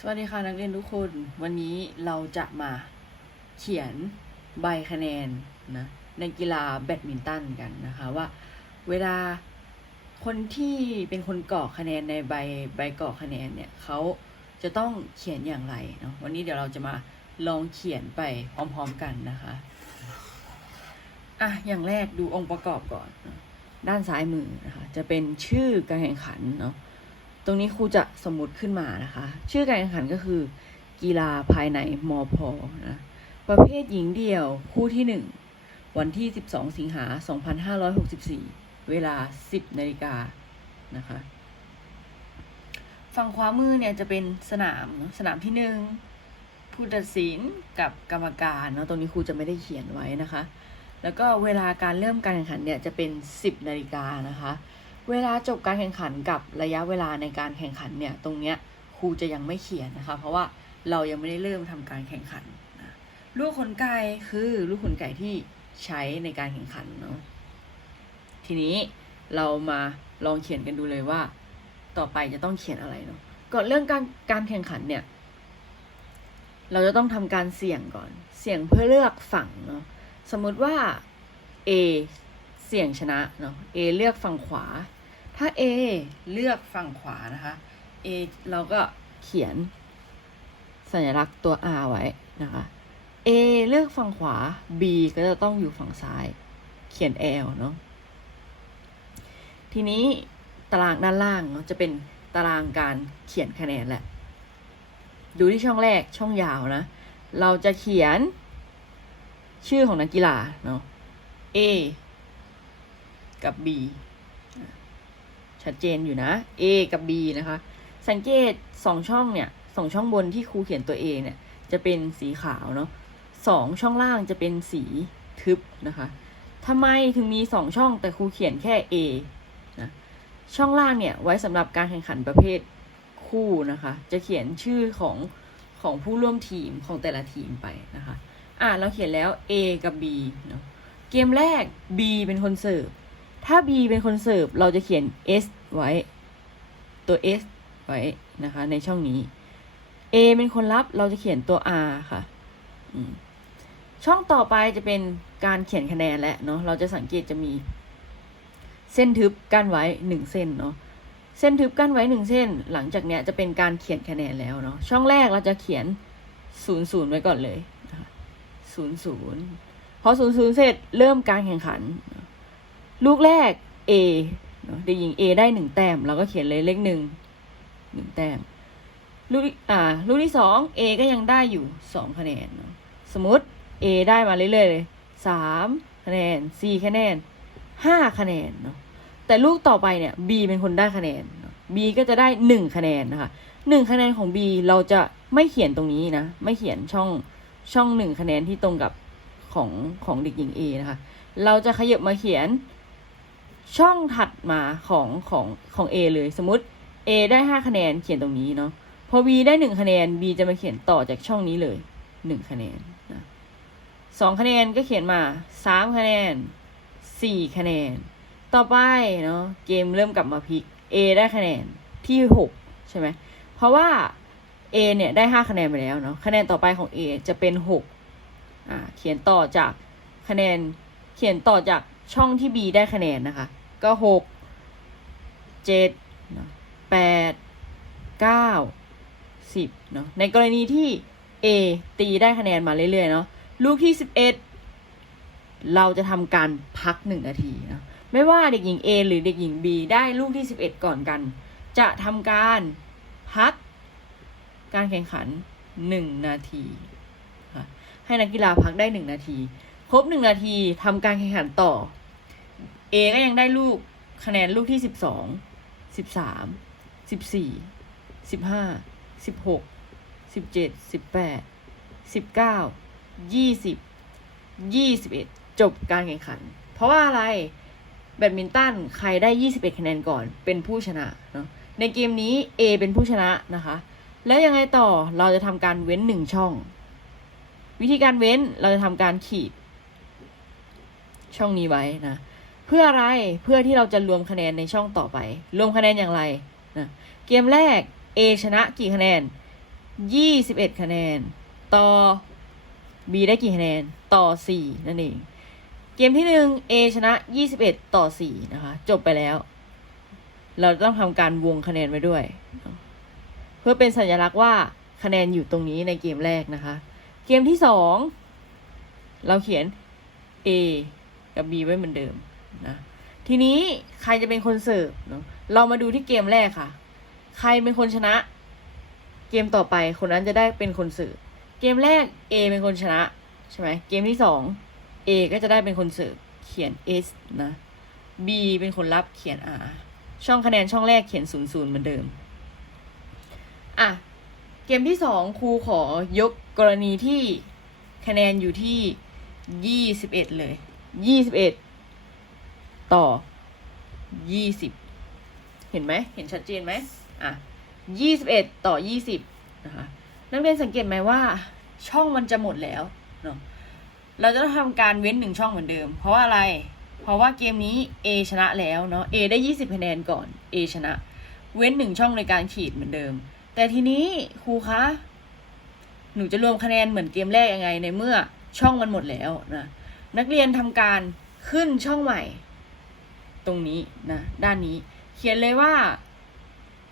สวัสดีค่ะนักเรียนทุกคนวันนี้เราจะมาเขียนใบคะแนนนะในกีฬาแบดมินตันกันนะคะว่าเวลาคนที่เป็นคนกรอกคะแนนในใบใบกรอกคะแนนเนี่ยเขาจะต้องเขียนอย่างไรเนาะวันนี้เดี๋ยวเราจะมาลองเขียนไปพร้อมๆกันนะคะอะอย่างแรกดูองค์ประกอบก่อน ด้านซ้ายมือนะคะจะเป็นชื่อการแข่งขันเนาะ ตรงนี้ครูจะสมมติขึ้นมานะคะ ชื่อการแข่งขันก็คือ กีฬาภายในมอพอนะ ประเภทหญิงเดี่ยวคู่ที่ 1 วันที่ 12 สิงหา 2564 เวลา 10นาฬิกานะคะ ฝั่งขวามือเนี่ยจะเป็นสนามสนามที่หนึ่งผู้ตัดสินกับกรรมการเนาะตรงนี้ครูจะไม่ได้เขียนไว้นะคะ แล้วก็เวลาการเริ่มการแข่งขันเนี่ยจะเป็น 10นาฬิกานะคะ เวลาจบการแข่งขันกับระยะเวลาในการแข่งขันเนี่ย ตรงเนี้ยครูจะยังไม่เขียนนะคะ เพราะว่าเรายังไม่ได้เริ่มทำการแข่งขันนะลูกขนไก่คือลูกขนไก่ที่ใช้ในการแข่งขันเนาะทีนี้เรามาลองเขียนกันดูเลยว่า ต่อไปจะต้องเขียนอะไรเนาะก่อนเรื่องการการแข่งขันเนี่ย เราจะต้องทำการเสี่ยงก่อน เสี่ยงเพื่อเลือกฝั่งเนาะสมมุติว่า A เสี่ยงชนะเนาะ A เลือกฝั่งขวา ถ้า A เลือกฝั่งขวานะคะ A เราก็เขียนสัญลักษณ์ตัว R ไว้นะคะ A เลือกฝั่งขวา B ก็จะต้องอยู่ฝั่งซ้าย เขียน L เนาะ ทีนี้ตารางด้านล่างเนาะจะเป็นตารางการเขียนคะแนนแหละ ดูที่ช่องแรกช่องยาวนะ เราจะเขียนชื่อของนักกีฬาเนาะ A กับ B ชัดเจนอยู่นะ A กับ B นะคะ สังเกตสองช่องเนี่ยสองช่องบนที่ครูเขียนตัว A เนี่ย จะเป็นสีขาวเนาะสองช่องล่างจะเป็นสีทึบนะคะทำไมถึงมีสองช่องแต่ครูเขียนแค่ A นะช่องล่างเนี่ยไว้สำหรับการแข่งขันประเภทคู่นะคะ จะเขียนชื่อของของผู้ร่วมทีมของแต่ละทีมไปนะคะ อะเราเขียนแล้ว A กับ B เนาะ เกมแรก B เป็นคนเสิร์ฟ ถ้า B เป็นคนเสิร์ฟเราจะเขียน S ไว้ ตัว S ไว้นะคะ ในช่องนี้ A เป็นคนรับเราจะเขียนตัว R ค่ะช่องต่อไปจะเป็นการเขียนคะแนนแล้วเนาะเราจะสังเกตจะมี เส้นทึบกั้นไว้หนึ่งเส้นเนาะเส้นทึบกั้นไว้หนึ่งเส้น หลังจากเนี้ยจะเป็นการเขียนคะแนนแล้วเนาะช่องแรกเราจะเขียนศูนย์ศูนย์ไว้ก่อนเลยศูนย์ศูนย์พอศูนย์ศูนย์เสร็จเริ่มการแข่งขัน ลูกแรก A เอเด็กหญิง A ได้หนึ่งแต้มเราก็เขียนเลยเลขหนึ่งหนึ่งแต้มลูกอ่าลูกที่สอง A ก็ยังได้อยู่สองคะแนนเนอะสมมติ A ได้มาเรื่อยๆเลยสามคะแนนสี่คะแนนห้าคะแนนเนาะแต่ลูกต่อไปเนี่ย B เป็นคนได้คะแนน B ก็จะได้หนึ่งคะแนนนะคะหนึ่งคะแนนของ B เราจะไม่เขียนตรงนี้นะ ไม่เขียนช่องช่องหนึ่งคะแนนที่ตรงกับของของเด็กหญิง A นะคะ เราจะขยับมาเขียน ช่องถัดมาของของของ A เลยสมมติ A ได้ห้าคะแนนเขียนตรงนี้เนาะพอ B ได้หนึ่งคะแนน B จะมาเขียนต่อจากช่องนี้เลยหนึ่งคะแนนนะสองคะแนนก็เขียนมาสามคะแนนสี่คะแนน ต่อไปเนาะเกมเริ่มกลับมาพลิก A ได้คะแนนที่หกใช่ไหมเพราะว่า A เนี่ยได้ห้าคะแนนไปแล้วเนาะคะแนนต่อไปของ A จะเป็นหกอ่าเขียนต่อจากคะแนนเขียนต่อจากช่องที่ B ได้คะแนนนะคะ ก็หกเจ็ดแปดเก้าสิบเนาะในกรณีที่ A ตีได้คะแนนมาเรื่อยๆเนาะลูกที่สิบเอ็ดเราจะทำการพักหนึ่งนาทีเนาะไม่ว่าเด็กหญิง A หรือเด็กหญิง B ได้ลูกที่สิบเอ็ดก่อนกัน จะทำการพักการแข่งขันหนึ่งนาทีให้นักกีฬาพักได้หนึ่งนาที ครบหนึ่งนาทีทำการแข่งขันต่อ A ก็ยังได้ลูกคะแนนลูกที่สิบสองสิบสามสิบสี่สิบห้าสิบหกสิบเจ็ดสิบแปดสิบเก้ายี่สิบยี่สิบเอ็ดจบการแข่งขัน เพราะว่าอะไรแบดมินตันใครได้ยี่สิบเอ็ดคะแนนก่อนเป็นผู้ชนะเนาะในเกมนี้ A เป็นผู้ชนะนะคะ แล้วยังไงต่อเราจะทำการเว้นหนึ่งช่อง วิธีการเว้นเราจะทำการขีด ช่องนี้ไว้นะ เพื่ออะไรเพื่อที่เราจะรวมคะแนนในช่องต่อไป รวมคะแนนอย่างไรนะเกมแรก A ชนะกี่คะแนนยี่สิบเอ็ดคะแนน ต่อ B ได้กี่คะแนน ต่อสี่นั่นเอง เกมที่หนึ่ง A ชนะยี่สิบเอ็ดต่อสี่นะคะ จบไปแล้ว เราต้องทำการวงคะแนนไว้ด้วย เพื่อเป็นสัญลักษณ์ว่าคะแนนอยู่ตรงนี้ในเกมแรกนะคะ เกมที่สองเราเขียน A กับ B ไว้เหมือนเดิม นะทีนี้ใครจะเป็นคนเสิร์ฟเนาะเรามาดูที่เกมแรกค่ะ ใครเป็นคนชนะ เกมต่อไปคนนั้นจะได้เป็นคนเสิร์ฟเกมแรก A เป็นคนชนะใช่ไหมเกมที่สอง A ก็จะได้เป็นคนเสิร์ฟเขียน S นะ B เป็นคนรับเขียน R ช่องคะแนนช่องแรกเขียนศูนย์ศูนย์เหมือนเดิม อะ เกมที่สองครูขอยกกรณีที่คะแนนอยู่ที่ยี่สิบเอ็ดเลยยี่สิบเอ็ด ต่อยี่สิบเห็นไหมเห็นชัดเจนไหมอะยี่สิบเอ็ดต่อยี่สิบนะคะนักเรียนสังเกตไหมว่าช่องมันจะหมดแล้วเนาะเราจะต้องทำการเว้นหนึ่งช่องเหมือนเดิม เพราะว่าอะไร เพราะว่าเกมนี้ A ชนะแล้วเนาะ A ได้ยี่สิบคะแนนก่อน A ชนะ เว้นหนึ่งช่องในการขีดเหมือนเดิม แต่ทีนี้ครูคะ หนูจะรวมคะแนนเหมือนเกมแรกยังไงในเมื่อช่องมันหมดแล้วนะ นักเรียนทำการขึ้นช่องใหม่ ตรงนี้นะด้านนี้ เขียนเลยว่า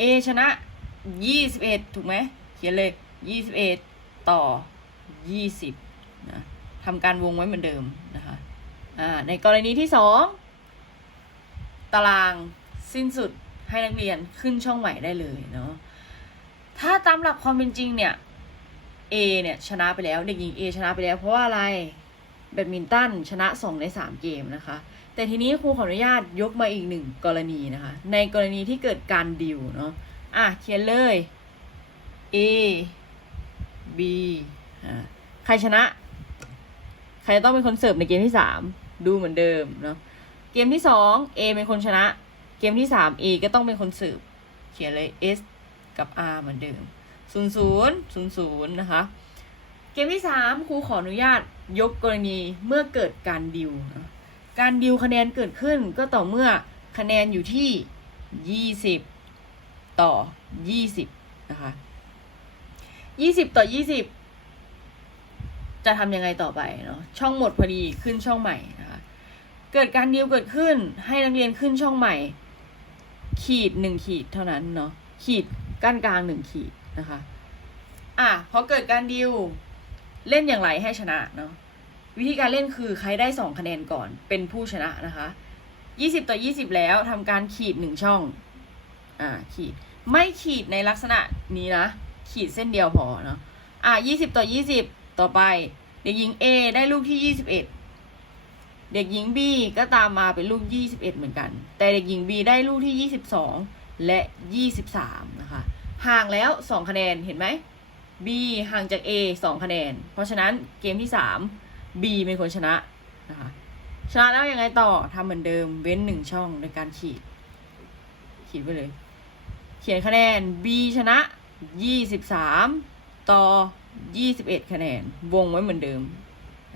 A ชนะ 21 ถูกไหมเขียนเลย 21 ต่อ 20นะทำการวงไว้เหมือนเดิมนะคะอ่าในกรณีที่สองตารางสิ้นสุดให้นักเรียนขึ้นช่องใหม่ได้เลยเนาะถ้าตามหลักความเป็นจริงเนี่ย A เนี่ยชนะไปแล้วเด็กหญิง A ชนะไปแล้วเพราะว่าอะไรแบดมินตันชนะ 2 ใน 3 เกมนะคะ แต่ทีนี้ครูขออนุญาตยกมาอีกหนึ่งกรณีนะคะ ในกรณีที่เกิดการดิวเนาะอะเขียนเลย A B อ่ใครชนะ ใครจะต้องเป็นคนเสิร์ฟในเกมที่สามดูเหมือนเดิมเนาะเกมที่สอง A เป็นคนชนะ เกมที่สาม A ก็ต้องเป็นคนเสิร์ฟเขียนเลย S กับ R เหมือนเดิมศูนย์ศูนย์ศูนย์ศูนย์นะคะ เกมที่สามครูขออนุญาตยกกรณีเมื่อเกิดการดิวนะ การดิวคะแนนเกิดขึ้นก็ต่อเมื่อคะแนนอยู่ที่ยี่สิบต่อยี่สิบนะคะยี่สิบต่อยี่สิบจะทำยังไงต่อไปเนาะช่องหมดพอดีขึ้นช่องใหม่นะคะเกิดการดิวเกิดขึ้นให้นักเรียนขึ้นช่องใหม่ ขีดหนึ่งขีดเท่านั้นเนาะขีดกั้นกลางหนึ่งขีดนะคะ อะพอเกิดการดิวเล่นอย่างไรให้ชนะเนาะ วิธีการเล่นคือใครได้สองคะแนนก่อนเป็นผู้ชนะนะคะยี่สิบต่อยี่สิบแล้วทำการขีดหนึ่งช่อง อ่าขีด ไม่ขีดในลักษณะนี้นะ ขีดเส้นเดียวพอเนาะอ่สิบต่อยี่สิบต่อไป เด็กหญิง A ได้ลูกที่ยี่สิบเอ็ดเด็กหญิง B ก็ตามมาเป็นลูกยี่สิบเอ็ดเหมือนกัน แต่เด็กหญิง B ได้ลูกที่ยี่สิบสองและยี่สิบสามนะคะ ห่างแล้วสองคะแนนเห็นไหม B ห่างจาก A งคะแนน เพราะฉะนั้นเกมที่สาม บีเป็นคนชนะนะคะชนะแล้วยังไงต่อทำเหมือนเดิมเว้นหนึ่งช่องในการขีด ขีดไปเลย เขียนคะแนน B ชนะยี่สิบสามต่อยี่สิบเอ็ดคะแนน วงไว้เหมือนเดิม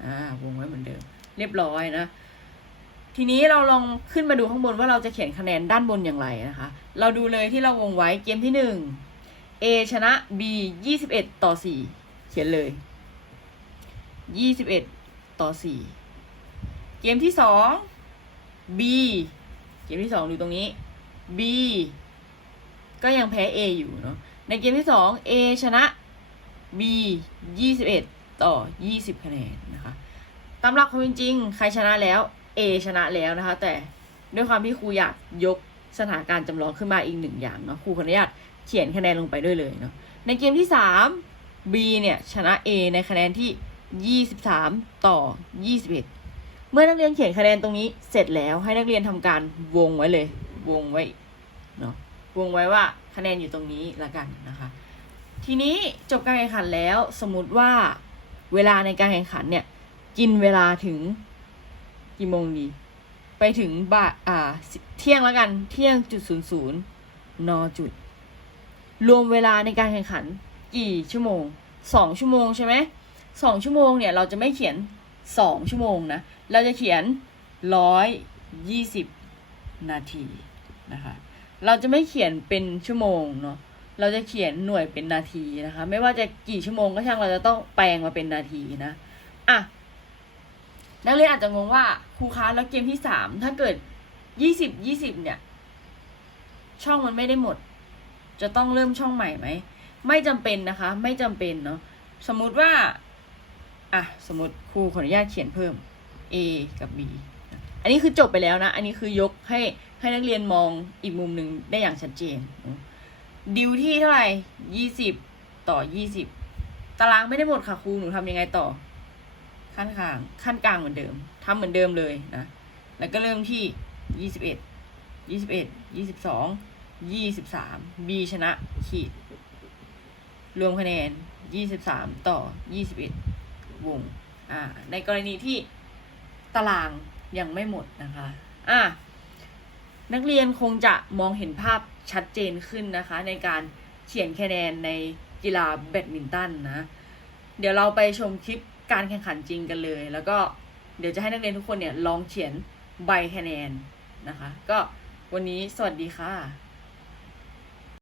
อ่าวงไว้เหมือนเดิม เรียบร้อยนะ ทีนี้เราลองขึ้นมาดูข้างบนว่าเราจะเขียนคะแนนด้านบนอย่างไรนะคะ เราดูเลยที่เราวงไว้เกมที่หนึ่ง A ชนะ B ยี่สิบเอ็ดต่อสี่เขียนเลยยี่สิบเอ็ด ต่อ4เกมที่สอง B เกมที่สองดูตรงนี้ B ก็ยังแพ้ A อยู่เนาะในเกมที่สอง A ชนะ B 21ต่อ20คะแนนนะคะตามหลักความเป็นจริง ใครชนะแล้ว A ชนะแล้วนะคะ แต่ด้วยความที่ครูอยากยกสถานการณ์จำลองขึ้นมาอีกหนึ่งอย่างเนาะครูขออนุญาตเขียนคะแนนลงไปด้วยเลยเนาะในเกมที่สาม B เนี่ยชนะ A ในคะแนนที่ 23ต่อ21เมื่อนักเรียนเขียนคะแนนตรงนี้เสร็จแล้วให้นักเรียนทำการวงไว้เลย วงไว้เนาะวงไว้ว่าคะแนนอยู่ตรงนี้ละกันนะคะ ทีนี้จบการแข่งขันแล้วสมมติว่าเวลาในการแข่งขันเนี่ย กินเวลาถึงกี่โมงดี ไปถึงบ่าอ่าเที่ยงแล้วกันเที่ยงจุดศูนย์ศูนย์นจุด รวมเวลาในการแข่งขัน กี่ชั่วโมงสองชั่วโมงใช่ไหม สองชั่วโมงเนี่ยเราจะไม่เขียนสองชั่วโมงนะ เราจะเขียนร้อยยี่สิบนาทีนะคะ เราจะไม่เขียนเป็นชั่วโมงเนาะ เราจะเขียนหน่วยเป็นนาทีนะคะ ไม่ว่าจะกี่ชั่วโมงก็ช่างเราจะต้องแปลงมาเป็นนาทีนะ อะ นักเรียนอาจจะงงว่าครูคะแล้วเกมที่สามถ้าเกิดยี่สิบยี่สิบเนี่ย ช่องมันไม่ได้หมด จะต้องเริ่มช่องใหม่ไหม ไม่จำเป็นนะคะ ไม่จำเป็นเนาะ สมมุติว่า อะสมมติครูขออนุญาตเขียนเพิ่ม A กับ B อันนี้คือจบไปแล้วนะ อันนี้คือยกให้ให้นักเรียนมองอีกมุมหนึ่งได้อย่างชัดเจน ดิวที่เท่าไหร่ยี่สิบต่อยี่สิบตารางไม่ได้หมดค่ะครูหนูทำยังไงต่อ ขั้นกลางขั้นกลางเหมือนเดิมทำเหมือนเดิมเลยนะ แล้วก็เริ่มที่ยี่สิบเอ็ดยี่สิบเอ็ดยี่สิบสองยี่สิบสาม B ชนะขีด รวมคะแนนยี่สิบสามต่อยี่สิบเอ็ด วงอ่าในกรณีที่ตารางยังไม่หมดนะคะอะนักเรียนคงจะมองเห็นภาพชัดเจนขึ้นนะคะ ในการเขียนคะแนนในกีฬาแบดมินตันนะ เดี๋ยวเราไปชมคลิปการแข่งขันจริงกันเลย แล้วก็เดี๋ยวจะให้นักเรียนทุกคนเนี่ยลองเขียนใบคะแนนนะคะ ก็วันนี้สวัสดีค่ะ